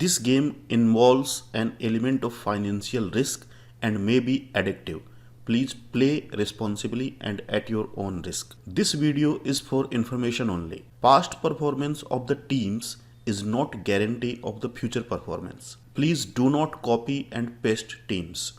This game involves an element of financial risk and may be addictive. Please play responsibly and at your own risk. This video is for information only. Past performance of the teams is not guarantee of the future performance. Please do not copy and paste teams.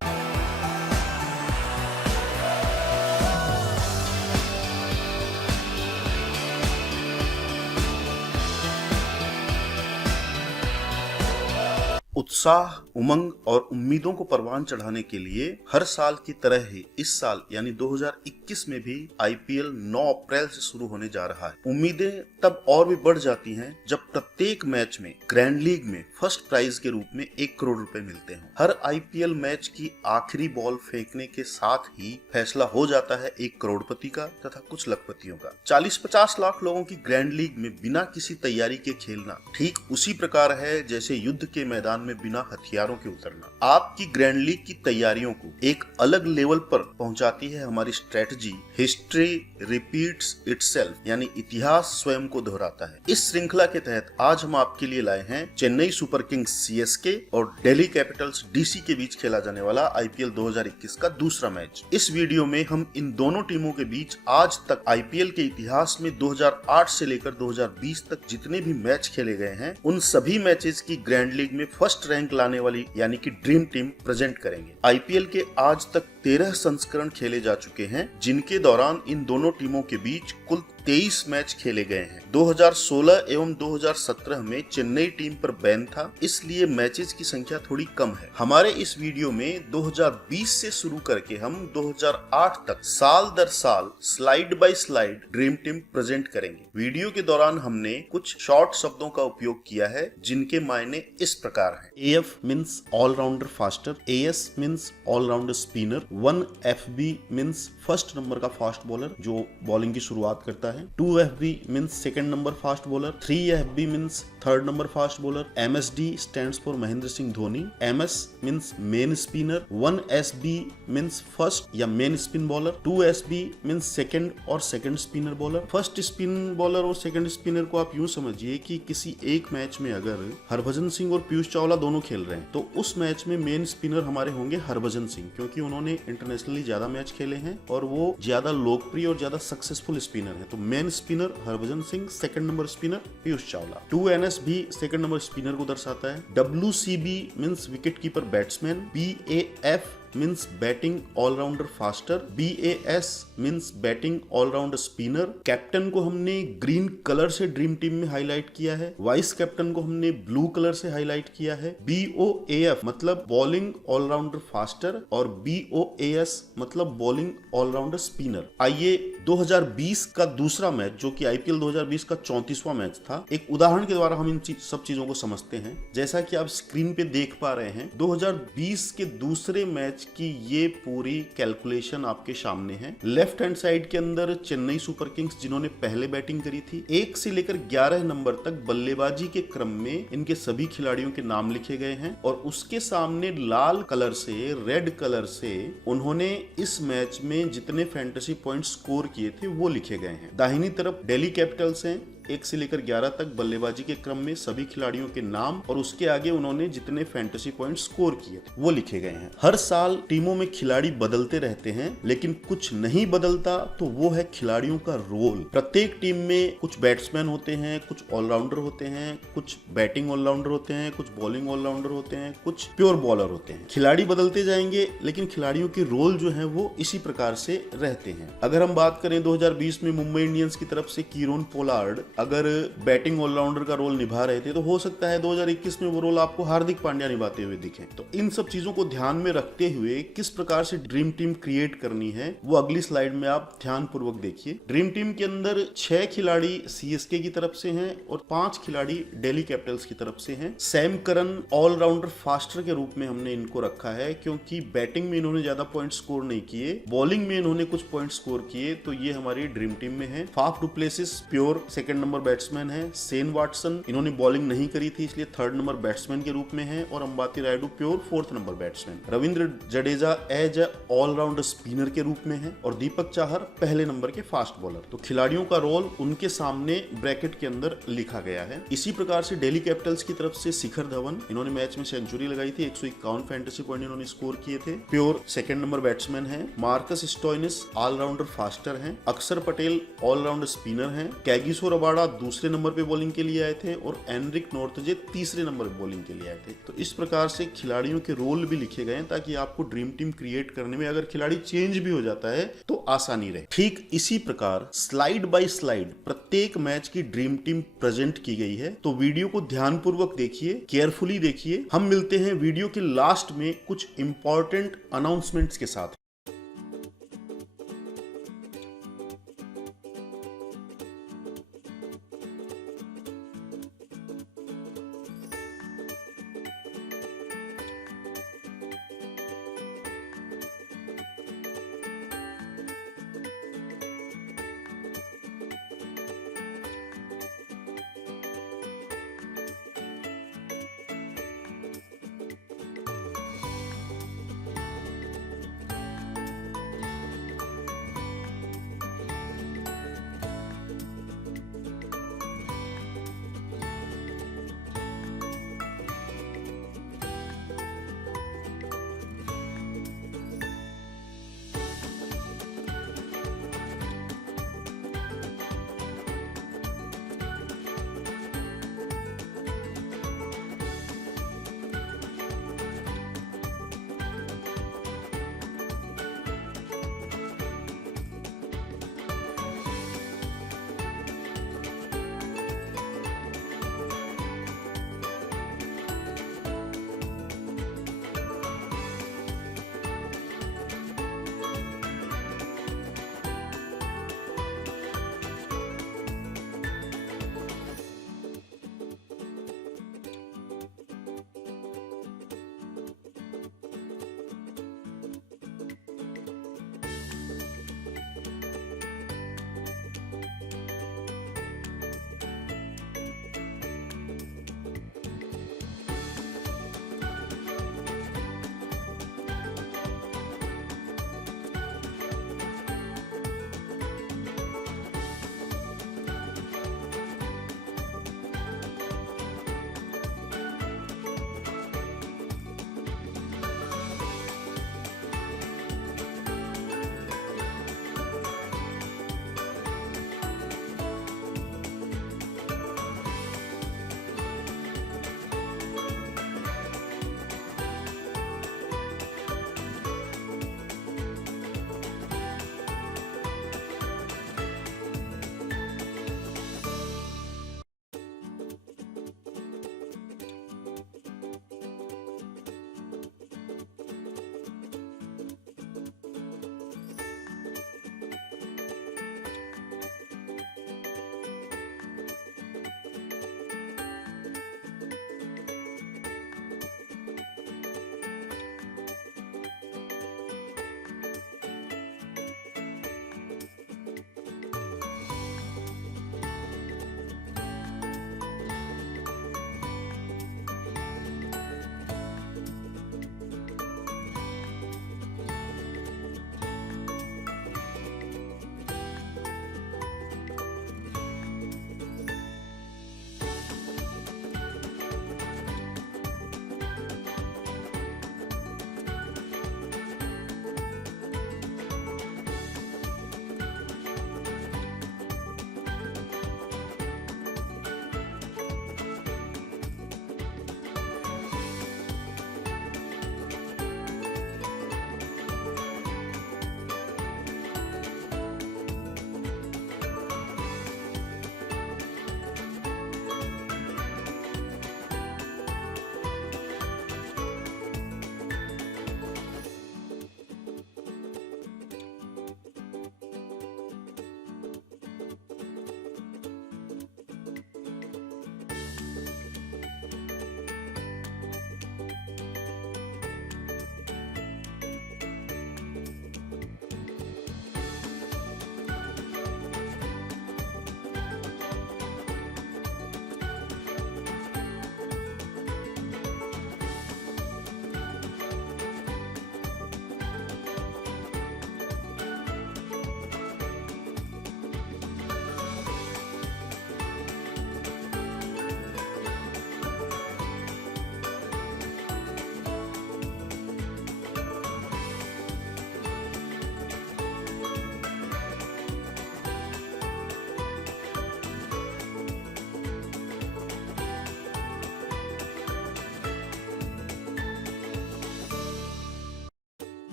उत्साह, उमंग और उम्मीदों को परवान चढ़ाने के लिए हर साल की तरह ही इस साल यानी 2021 में भी आईपीएल 9 अप्रैल से शुरू होने जा रहा है। उम्मीदें तब और भी बढ़ जाती हैं जब प्रत्येक मैच में ग्रैंड लीग में फर्स्ट प्राइज के रूप में 1 करोड़ रुपए मिलते हैं। हर आईपीएल मैच की आखिरी बॉल फेंकने के साथ ही फैसला हो जाता है एक करोड़पति का तथा कुछ लखपतियों का। 40-50 लाख लोगों की ग्रैंड लीग में बिना किसी तैयारी के खेलना ठीक उसी प्रकार है जैसे युद्ध के मैदान में बिना हथियारों के उतरना। आपकी ग्रैंड लीग की तैयारियों को एक अलग लेवल पर पहुंचाती है हमारी स्ट्रेटजी हिस्ट्री रिपीट्स इटसेल्फ, यानी इतिहास स्वयं को दोहराता है। इस श्रृंखला के तहत आज हम आपके लिए लाए हैं चेन्नई सुपर किंग्स सीएसके और दिल्ली कैपिटल्स डीसी के बीच खेला जाने वाला आईपीएल 2021 का दूसरा मैच। इस वीडियो में हम इन दोनों टीमों के बीच आज तक आईपीएल के इतिहास में 2008 से लेकर 2020 तक जितने भी मैच खेले गए हैं उन सभी मैचेस की ग्रैंड लीग में फर्स्ट रैंक लाने वाली यानी कि ड्रीम टीम प्रेजेंट करेंगे। आईपीएल के आज तक 13 संस्करण खेले जा चुके हैं जिनके दौरान इन दोनों टीमों के बीच कुल 23 मैच खेले गए हैं। 2016 एवं 2017 में चेन्नई टीम पर बैन था, इसलिए मैचेस की संख्या थोड़ी कम है। हमारे इस वीडियो में 2020 से शुरू करके हम 2008 तक साल दर साल slide bye slide dream team present करेंगे। वीडियो के दौरान हमने कुछ शॉर्ट शब्दों का उपयोग किया है जिनके मायने इस प्रकार हैं। AF means allrounder faster, AS means allrounder spinner, 1FB means first number का फास्ट बॉलर जो बॉलिंग की शुरुआत करता है, 2FB means second number fast bowler, 3FB means third number fast bowler, MSD stands for Mahendra Singh Dhoni, MS means main spinner, 1SB means first या main spin bowler, 2SB means second और second spinner bowler. First spin bowler और second spinner को आप यूं समझिए कि किसी एक मैच में अगर हरभजन सिंह और पीयूष चावला दोनों खेल रहे हैं तो उस मैच में मेन स्पिनर हमारे होंगे हरभजन सिंह, क्योंकि उन्होंने इंटरनेशनली ज्यादा मैच खेले हैं और वो ज्यादा लोकप्रिय और ज्यादा सक्सेसफुल स्पिनर है। तो main spinner Harbhajan Singh, second number spinner Piyush Chawla. 2NS भी सेकंड नंबर स्पिनर को दर्शाता है। WCB means wicket keeper batsman, BAF means batting allrounder faster, BAS means batting allrounder spinner. Captain को हमने ग्रीन कलर से ड्रीम टीम में हाईलाइट किया है, वाइस कैप्टन को हमने ब्लू कलर से हाईलाइट किया है। BOAF मतलब बॉलिंग ऑलराउंडर फास्टर और BOAS मतलब बॉलिंग ऑलराउंडर स्पिनर। आइए 2020 का दूसरा मैच जो कि आईपीएल 2020 का 34वां मैच था, एक उदाहरण के द्वारा हम इन सब चीजों को समझते हैं। जैसा कि आप स्क्रीन पे देख पा रहे हैं 2020 के दूसरे मैच की ये पूरी कैलकुलेशन आपके सामने है। लेफ्ट हैंड साइड के अंदर चेन्नई सुपर किंग्स जिन्होंने पहले बैटिंग करी थी, 1 से लेकर 11 नंबर तक बल्लेबाजी के क्रम में इनके सभी खिलाड़ियों के नाम लिखे गए हैं और उसके सामने लाल कलर से रेड कलर से उन्होंने इस मैच में जितने फैंटेसी पॉइंट स्कोर किए थे वो लिखे गए हैं। दाहिनी तरफ दिल्ली कैपिटल्स हैं, 1 से लेकर 11 तक बल्लेबाजी के क्रम में सभी खिलाड़ियों के नाम और उसके आगे उन्होंने जितने फैंटेसी पॉइंट स्कोर किए थे वो लिखे गए हैं। हर साल टीमों में खिलाड़ी बदलते रहते हैं, लेकिन कुछ नहीं बदलता तो वो है खिलाड़ियों का रोल। प्रत्येक टीम में कुछ बैट्समैन होते हैं, कुछ ऑलराउंडर होते हैं, कुछ बैटिंग ऑलराउंडर होते हैं, कुछ बॉलिंग ऑलराउंडर होते हैं, कुछ प्योर बॉलर होते हैं। खिलाड़ी बदलते जाएंगे लेकिन खिलाड़ियों के रोल जो है वो इसी प्रकार से रहते हैं। अगर हम बात करें 2020 में मुंबई इंडियंस की तरफ से कीरोन पोलार्ड अगर बैटिंग ऑलराउंडर का रोल निभा रहे थे तो हो सकता है 2021 में वो रोल आपको हार्दिक पांड्या निभाते हुए दिखे। तो इन सब चीजों को ध्यान में रखते हुए किस प्रकार से ड्रीम टीम क्रिएट करनी है वो अगली स्लाइड में आप ध्यान पूर्वक देखिए। ड्रीम टीम के अंदर 6 खिलाड़ी सीएसके की तरफ से हैं और 5 खिलाड़ी दिल्ली कैपिटल्स की तरफ से हैं। सैम करन ऑलराउंडर फास्टर के रूप में हमने इनको रखा है क्योंकि बैटिंग में इन्होंने ज्यादा पॉइंट स्कोर नहीं किए, बॉलिंग में इन्होंने कुछ पॉइंट स्कोर किए, तो ये हमारी ड्रीम टीम में है। Faf du Plessis pure second number batsman है। सेन वाटसन, इन्होंने बॉलिंग नहीं करी थी इसलिए थर्ड नंबर बैट्समैन के रूप में है। और Ambati Rayudu pure fourth number batsman. Ravindra Jadeja as a allrounder spinner के रूप में है और दीपक चाहर पहले नंबर के फास्ट बॉलर। तो खिलाड़ियों का रोल उनके सामने ब्रैकेट के अंदर लिखा गया है। इसी प्रकार से दिल्ली कैपिटल्स की तरफ से शिखर धवन, इन्होंने मैच में सेंचुरी लगाई थी, 151 फैंटेसी पॉइंट इन्होंने स्कोर किए थे, प्योर सेकंड नंबर बैट्समैन है। मार्कस स्टोइनिस ऑलराउंडर फास्टर हैं। अक्षर पटेल ऑलराउंडर स्पिनर हैं। कैगिसो रबाडा दूसरे नंबर पे बॉलिंग के लिए आए थे और एनरिक नॉर्थजे तीसरे नंबर पे बॉलिंग के लिए आए थे। तो इस प्रकार से खिलाड़ियों के रोल भी लिखे गए हैं ताकि आपको ड्रीम टीम क्रिएट करने में अगर खिलाड़ी चेंज भी हो जाता है तो आसानी रहे। ठीक इसी प्रकार स्लाइड बाय स्लाइड प्रत्येक मैच की ड्रीम टीम प्रेजेंट की गई है। तो वीडियो को ध्यानपूर्वक देखिए, केयरफुली देखिए। हम मिलते हैं वीडियो के लास्ट में कुछ इंपॉर्टेंट अनाउंसमेंट्स के साथ।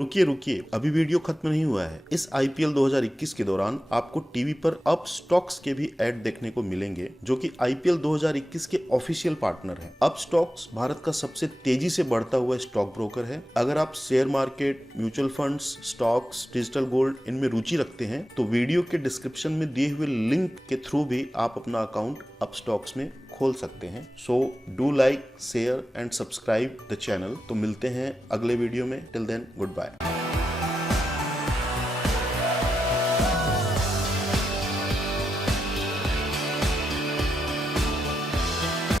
रुकिए, अभी वीडियो खत्म नहीं हुआ है। इस IPL 2021 के दौरान आपको टीवी पर अप स्टॉक्स के भी ऐड देखने को मिलेंगे, जो कि IPL 2021 के ऑफिशियल पार्टनर हैं। अप स्टॉक्स भारत का सबसे तेजी से बढ़ता हुआ स्टॉक ब्रोकर है। अगर आप share market, mutual funds, stocks, digital gold इनमें रुचि रखते हैं तो वीडियो के डिस्क्रिप्शन में दिए हुए लिंक के थ्रू भी आप अपना अकाउंट अप स्टॉक्स में खोल सकते हैं। So do like, share and subscribe the channel. तो मिलते हैं अगले वीडियो में। Till then, good bye.